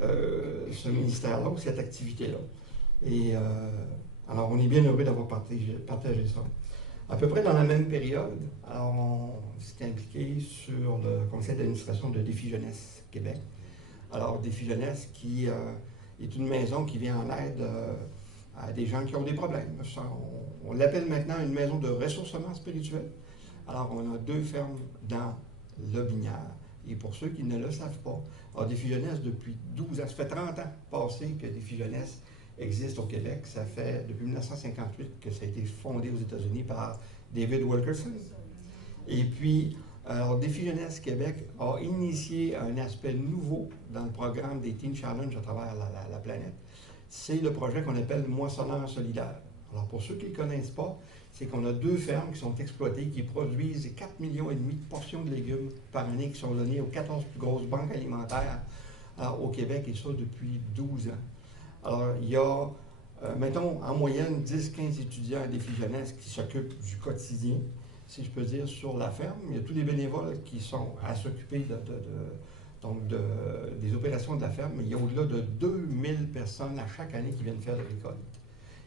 ce ministère-là, ou cette activité-là. Et alors, on est bien heureux d'avoir partagé ça. À peu près dans la même période, alors on s'est impliqué sur le conseil d'administration de Défi Jeunesse Québec. Alors, Défi Jeunesse qui est une maison qui vient en aide à des gens qui ont des problèmes. On l'appelle maintenant une maison de ressourcement spirituel. Alors, on a 2 fermes dans Lobinière. Et pour ceux qui ne le savent pas, alors Défi Jeunesse, depuis 12 ans, ça fait 30 ans passé que Défi Jeunesse existe au Québec. Ça fait depuis 1958 que ça a été fondé aux États-Unis par David Wilkerson. Et puis, alors, Défi Jeunesse Québec a initié un aspect nouveau dans le programme des Teen Challenge à travers la planète. C'est le projet qu'on appelle Moissonneur solidaire. Alors, pour ceux qui ne le connaissent pas, c'est qu'on a 2 fermes qui sont exploitées, qui produisent 4,5 millions de portions de légumes par année, qui sont données aux 14 plus grosses banques alimentaires au Québec, et ça depuis 12 ans. Alors, il y a, mettons, en moyenne, 10-15 étudiants à Défi Jeunesse qui s'occupent du quotidien, si je peux dire, sur la ferme. Il y a tous les bénévoles qui sont à s'occuper des opérations de la ferme. Mais il y a au-delà de 2000 personnes à chaque année qui viennent faire de récolte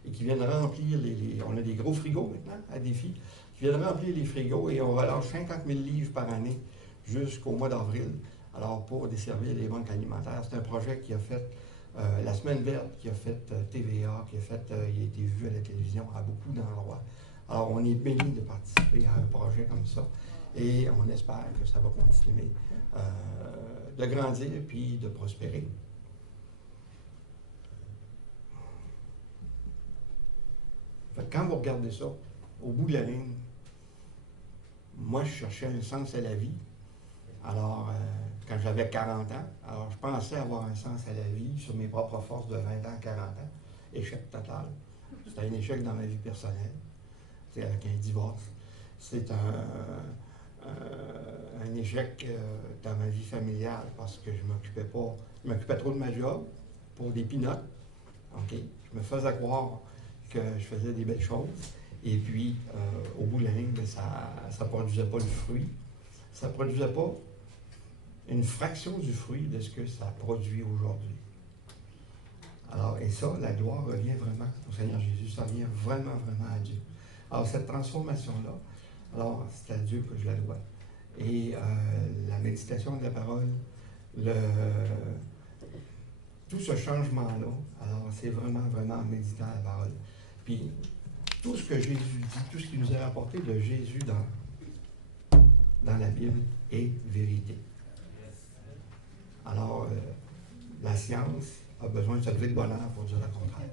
et qui viennent remplir on a des gros frigos maintenant à Défi, qui viennent remplir les frigos, et on relâche 50 000 livres par année jusqu'au mois d'avril. Alors, pour desservir les banques alimentaires, c'est un projet qui a fait la Semaine verte, qui a fait TVA, il a été vu à la télévision à beaucoup d'endroits. Alors, on est béni de participer à un projet comme ça, et on espère que ça va continuer de grandir puis de prospérer. Fait que quand vous regardez ça, au bout de la ligne, moi, je cherchais un sens à la vie. Alors, quand j'avais 40 ans, alors je pensais avoir un sens à la vie sur mes propres forces de 20 ans, 40 ans. Échec total. C'était un échec dans ma vie personnelle. c'est avec un divorce. C'est un échec dans ma vie familiale parce que je m'occupais trop de ma job pour des pinottes. OK? Je me faisais croire que je faisais des belles choses. Et puis, au bout de la ligne, ça ne produisait pas le fruit. Ça ne produisait pas une fraction du fruit de ce que ça produit aujourd'hui. Alors, et ça, la gloire revient vraiment au Seigneur Jésus. Ça revient vraiment, vraiment à Dieu. Alors, cette transformation-là, alors, c'est à Dieu que je la dois. Et la méditation de la parole, tout ce changement-là, alors, c'est vraiment, vraiment en méditant la parole. Puis, tout ce que Jésus dit, tout ce qui nous est rapporté de Jésus dans la Bible est vérité. Alors, la science a besoin de se lever de bonheur pour dire le contraire.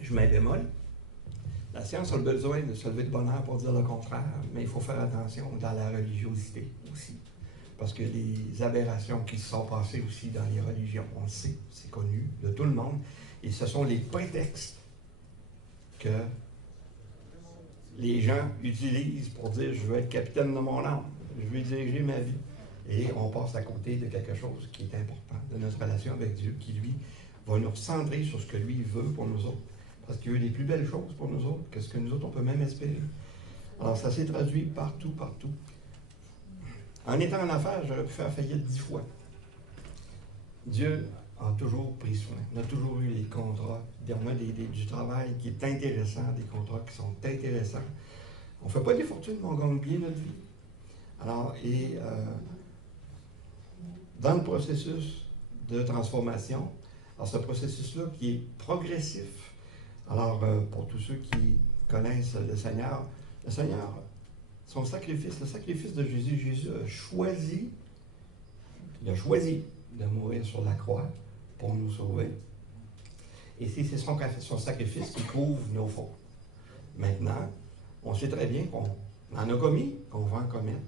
Je mets un bémol. La science a besoin de se lever de bonheur pour dire le contraire, mais il faut faire attention dans la religiosité aussi. Parce que les aberrations qui se sont passées aussi dans les religions, on le sait, c'est connu de tout le monde, et ce sont les prétextes que les gens utilisent pour dire « je veux être capitaine de mon âme, je veux diriger ma vie ». Et on passe à côté de quelque chose qui est important, de notre relation avec Dieu, qui lui va nous recentrer sur ce que lui veut pour nous autres. Parce qu'il veut des plus belles choses pour nous autres que ce que nous autres on peut même espérer. Alors ça s'est traduit partout, partout. En étant en affaires, j'aurais pu faire faillite 10 fois. Dieu a toujours pris soin. On a toujours eu les contrats. On a du travail qui est intéressant, des contrats qui sont intéressants. On ne fait pas des fortunes, mais on gagne bien notre vie. Alors, dans le processus de transformation, alors ce processus-là qui est progressif, alors pour tous ceux qui connaissent le Seigneur, son sacrifice, le sacrifice de Jésus, Jésus a choisi de mourir sur la croix pour nous sauver. Et c'est son sacrifice qui couvre nos fautes. Maintenant, on sait très bien qu'on en a commis, qu'on va en commettre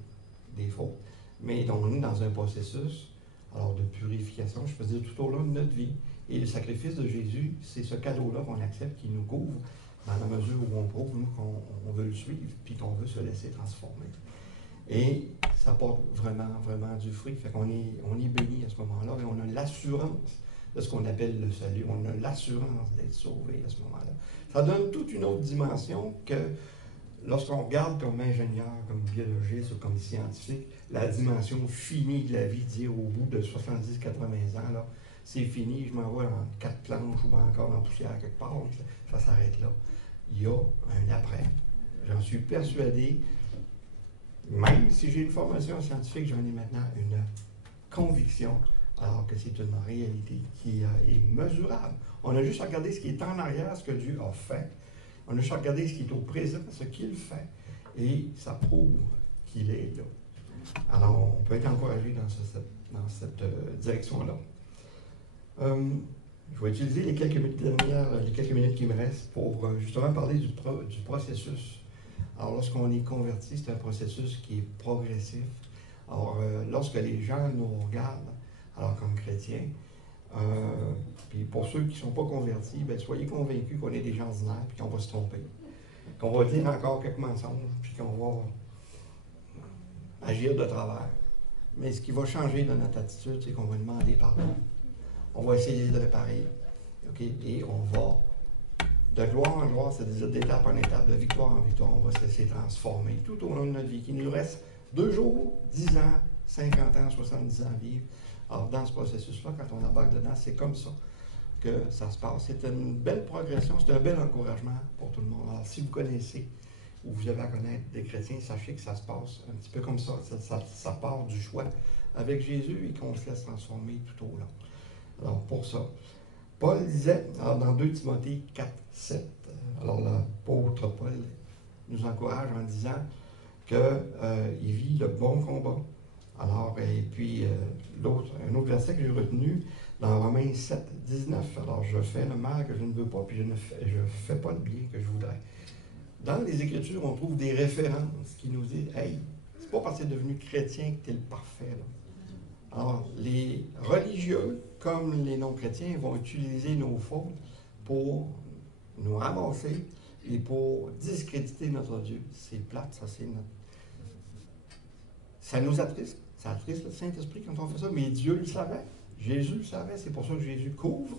des fautes. Mais on est dans un processus alors de purification, je peux dire, tout au long de notre vie. Et le sacrifice de Jésus, c'est ce cadeau-là qu'on accepte, qui nous couvre, dans la mesure où on prouve, nous, qu'on veut le suivre, puis qu'on veut se laisser transformer. Et ça porte vraiment, vraiment du fruit. Fait qu'on est béni à ce moment-là, et on a l'assurance de ce qu'on appelle le salut. On a l'assurance d'être sauvé à ce moment-là. Ça donne toute une autre dimension que lorsqu'on regarde comme ingénieur, comme biologiste ou comme scientifique, la dimension finie de la vie, dire au bout de 70-80 ans, là, c'est fini, je m'envoie en 4 planches ou encore en poussière quelque part, ça s'arrête là. Il y a un après. J'en suis persuadé, même si j'ai une formation scientifique, j'en ai maintenant une conviction, alors que c'est une réalité qui est mesurable. On a juste à regarder ce qui est en arrière, ce que Dieu a fait. On a juste à regarder ce qui est au présent, ce qu'il fait. Et ça prouve qu'il est là. Alors, on peut être encouragé dans cette direction-là. Je vais utiliser les quelques minutes qui me restent pour justement parler du processus. Alors, lorsqu'on est converti, c'est un processus qui est progressif. Alors, lorsque les gens nous regardent, alors comme chrétiens, puis pour ceux qui ne sont pas convertis, bien, soyez convaincus qu'on est des gens ordinaires et qu'on va se tromper. Qu'on va dire encore quelques mensonges, puis qu'on va agir de travers. Mais ce qui va changer dans notre attitude, c'est qu'on va demander pardon. On va essayer de réparer. Okay? Et on va, de gloire en gloire, c'est-à-dire d'étape en étape, de victoire en victoire, on va se laisser transformer tout au long de notre vie. Il nous reste 2 jours, 10 ans, 50 ans, 70 ans à vivre. Alors, dans ce processus-là, quand on embarque dedans, c'est comme ça que ça se passe. C'est une belle progression, c'est un bel encouragement pour tout le monde. Alors, si vous connaissez ou vous avez à connaître des chrétiens, sachez que ça se passe un petit peu comme ça. Ça part du choix avec Jésus et qu'on se laisse transformer tout au long. Alors, pour ça, Paul disait, alors dans 2 Timothée 4, 7, alors l'apôtre Paul nous encourage en disant qu'il vit le bon combat. Alors, et puis, un autre verset que j'ai retenu, dans Romains 7, 19, alors je fais le mal que je ne veux pas, puis je ne fais pas le bien que je voudrais. Dans les Écritures, on trouve des références qui nous disent, hey, c'est pas parce que tu es devenu chrétien que tu es le parfait, là. Alors, les religieux, comme les non-chrétiens, vont utiliser nos fautes pour nous ramasser et pour discréditer notre Dieu. C'est plate, ça, c'est notre... Ça nous attriste. Ça attriste le Saint-Esprit quand on fait ça, mais Dieu le savait. Jésus le savait. C'est pour ça que Jésus couvre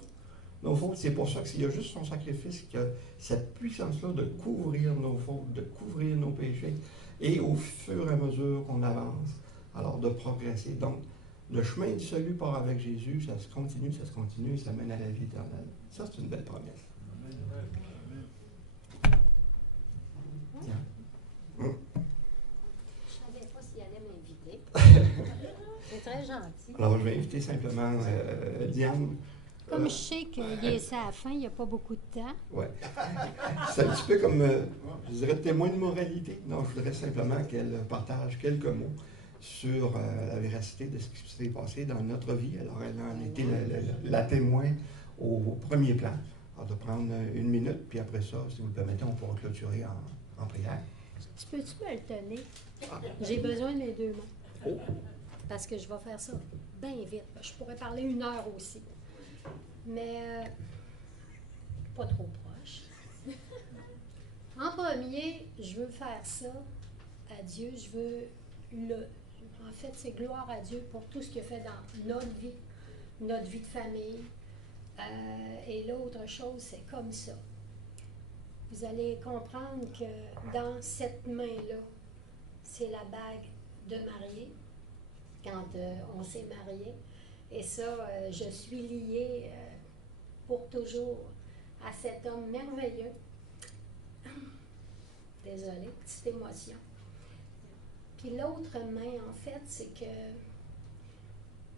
nos fautes. C'est pour ça qu'il y a juste son sacrifice qui a cette puissance-là de couvrir nos fautes, de couvrir nos péchés. Et au fur et à mesure qu'on avance, alors de progresser. Donc, le chemin du salut part avec Jésus, ça se continue, et ça mène à la vie éternelle. Ça, c'est une belle promesse. Tiens. Je ne savais pas s'il allait m'inviter. C'est très gentil. Alors, je vais inviter simplement Diane. Comme je sais qu'il est à la fin, il n'y a pas beaucoup de temps. Oui. C'est un petit peu comme, je dirais, témoin de moralité. Non, je voudrais simplement qu'elle partage quelques mots sur la véracité de ce qui s'est passé dans notre vie. Alors, elle en a été la témoin au premier plan. Alors, de prendre une minute, puis après ça, si vous le permettez, on pourra clôturer en prière. Tu peux-tu me le tenir? J'ai besoin de mes 2 mains. Oh. Parce que je vais faire ça bien vite. Je pourrais parler 1 heure aussi. Mais pas trop proche. En premier, je veux faire ça à Dieu. Je veux en fait, c'est gloire à Dieu pour tout ce qu'il a fait dans notre vie de famille. Et l'autre chose, c'est comme ça. Vous allez comprendre que dans cette main-là, c'est la bague de mariée, quand on s'est marié. Et ça, je suis liée pour toujours à cet homme merveilleux. Désolée, petite émotion. Puis l'autre main, en fait, c'est que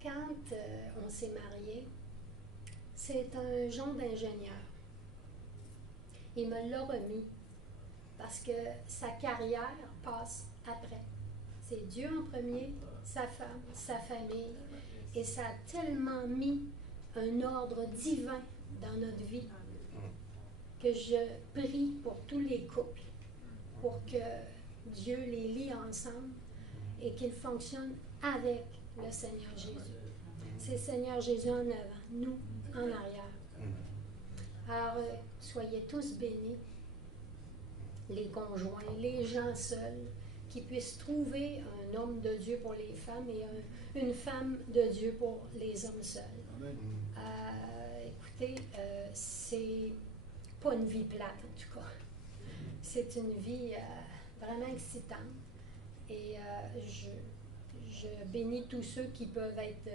quand on s'est marié, c'est un genre d'ingénieur. Il me l'a remis parce que sa carrière passe après. C'est Dieu en premier, sa femme, sa famille. Et ça a tellement mis un ordre divin dans notre vie que je prie pour tous les couples, pour que Dieu les lie ensemble et qu'ils fonctionnent avec le Seigneur Jésus. C'est Seigneur Jésus en avant, nous en arrière. Alors, soyez tous bénis, les conjoints, les gens seuls, qui puissent trouver un homme de Dieu pour les femmes et une femme de Dieu pour les hommes seuls. Écoutez, c'est pas une vie plate en tout cas. C'est une vie vraiment excitante. Et je bénis tous ceux qui peuvent être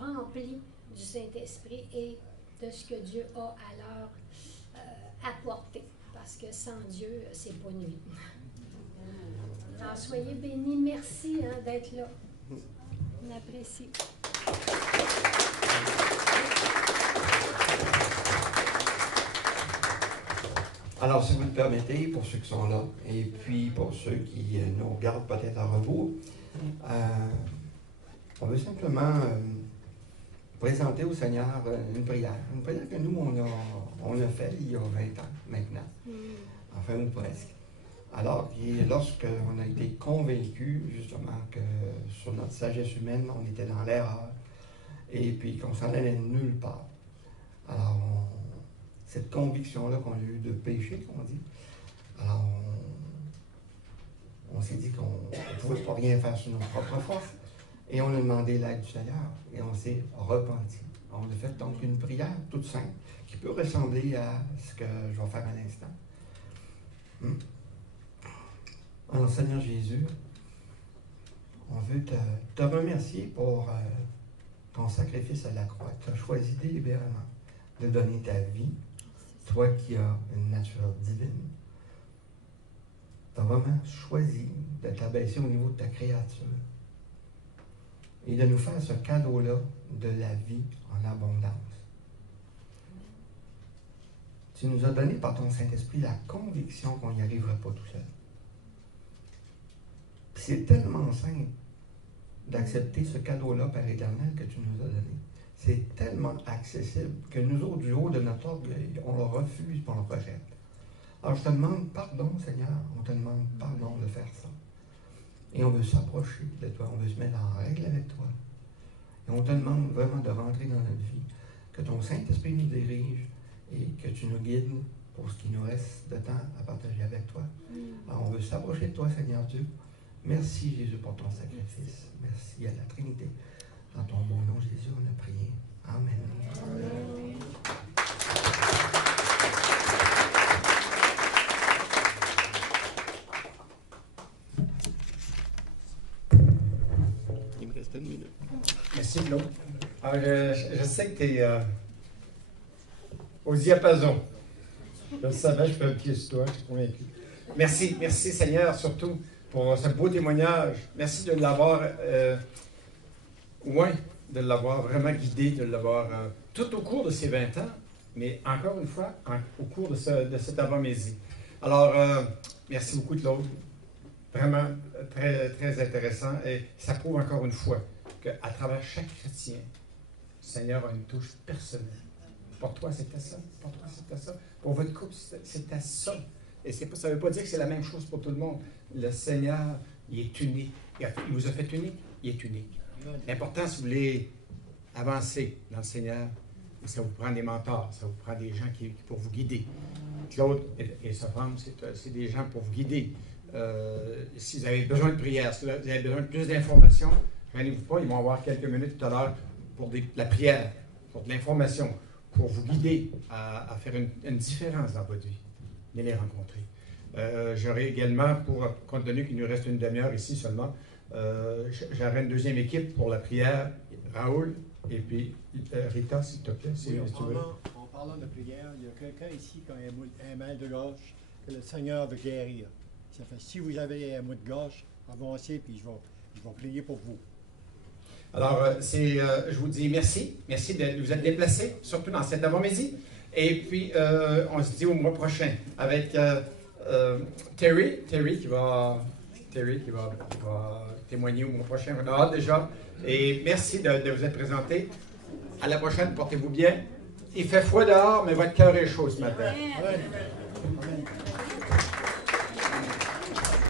remplis du Saint-Esprit et de ce que Dieu a à leur apporter. Parce que sans Dieu, c'est pas une vie. Alors, soyez bénis. Merci d'être là. On apprécie. Alors, si vous le permettez, pour ceux qui sont là, et puis pour ceux qui nous regardent peut-être à rebours, on veut simplement présenter au Seigneur une prière. Une prière que nous, on a fait il y a 20 ans maintenant. Enfin, ou presque. Alors, lorsqu'on a été convaincus, justement, que sur notre sagesse humaine, on était dans l'erreur, et puis qu'on s'en allait nulle part. Alors, cette conviction-là qu'on a eue de péché, qu'on dit, alors on s'est dit qu'on ne pouvait pas rien faire sur notre propre force, et on a demandé l'aide du Seigneur, et on s'est repenti. On a fait donc une prière toute simple, qui peut ressembler à ce que je vais faire à l'instant. Alors, Seigneur Jésus, on veut te remercier pour ton sacrifice à la croix. Tu as choisi délibérément de donner ta vie, toi qui as une nature divine. Tu as vraiment choisi de t'abaisser au niveau de ta créature et de nous faire ce cadeau-là de la vie en abondance. Tu nous as donné par ton Saint-Esprit la conviction qu'on n'y arriverait pas tout seul. Puis c'est tellement simple d'accepter ce cadeau-là, Père éternel, que tu nous as donné. C'est tellement accessible que nous autres, du haut de notre orgueil, on le refuse et on le rejette. Alors je te demande pardon, Seigneur, on te demande pardon de faire ça. Et on veut s'approcher de toi, on veut se mettre en règle avec toi. Et on te demande vraiment de rentrer dans notre vie, que ton Saint-Esprit nous dirige et que tu nous guides pour ce qui nous reste de temps à partager avec toi. Alors, on veut s'approcher de toi, Seigneur Dieu. Merci, Jésus, pour ton sacrifice. Merci à la Trinité. Dans ton bon nom, Jésus, on a prié. Amen. Amen. Il me reste une minute. Merci, Claude. Alors, je sais que tu es au diapason. Je le savais, je fais un pied sur toi, je suis convaincu. Merci, merci Seigneur, surtout pour ce beau témoignage. Merci de l'avoir, de l'avoir vraiment guidé, de l'avoir tout au cours de ces 20 ans, mais encore une fois, au cours de cet avant-midi. Alors, merci beaucoup, Claude. Vraiment très, très intéressant. Et ça prouve encore une fois qu'à travers chaque chrétien, le Seigneur a une touche personnelle. Pour toi, c'était ça. Pour toi, c'était ça. Pour votre couple, c'était ça. Et ça ne veut pas dire que c'est la même chose pour tout le monde. Le Seigneur, il est unique. Il vous a fait unique, il est unique. L'important, si vous voulez avancer dans le Seigneur, ça vous prend des mentors, ça vous prend des gens pour vous guider. Claude et sa femme, c'est des gens pour vous guider. Si vous avez besoin de prière, si vous avez besoin de plus d'informations, ne gênez-vous pas, ils vont avoir quelques minutes tout à l'heure pour la prière, pour de l'information, pour vous guider à faire une différence dans votre vie. Venez les rencontrer. J'aurai également, compte tenu qu'il nous reste une demi-heure ici seulement, j'aurai une deuxième équipe pour la prière, Raoul, et puis Rita, s'il te plaît, si tu veux. En parlant de prière, il y a quelqu'un ici qui a un mal de gorge que le Seigneur veut guérir. Ça fait, si vous avez un mot de gorge, avancez, puis je vais prier pour vous. Alors, je vous dis merci. Merci de vous être déplacés, surtout dans cet avant-midi. Et puis, on se dit au mois prochain avec Terry qui va témoigner au mois prochain. On a hâte déjà. Et merci de vous être présentés. À la prochaine, portez-vous bien. Il fait froid dehors, mais votre cœur est chaud ce matin. Amen. Amen.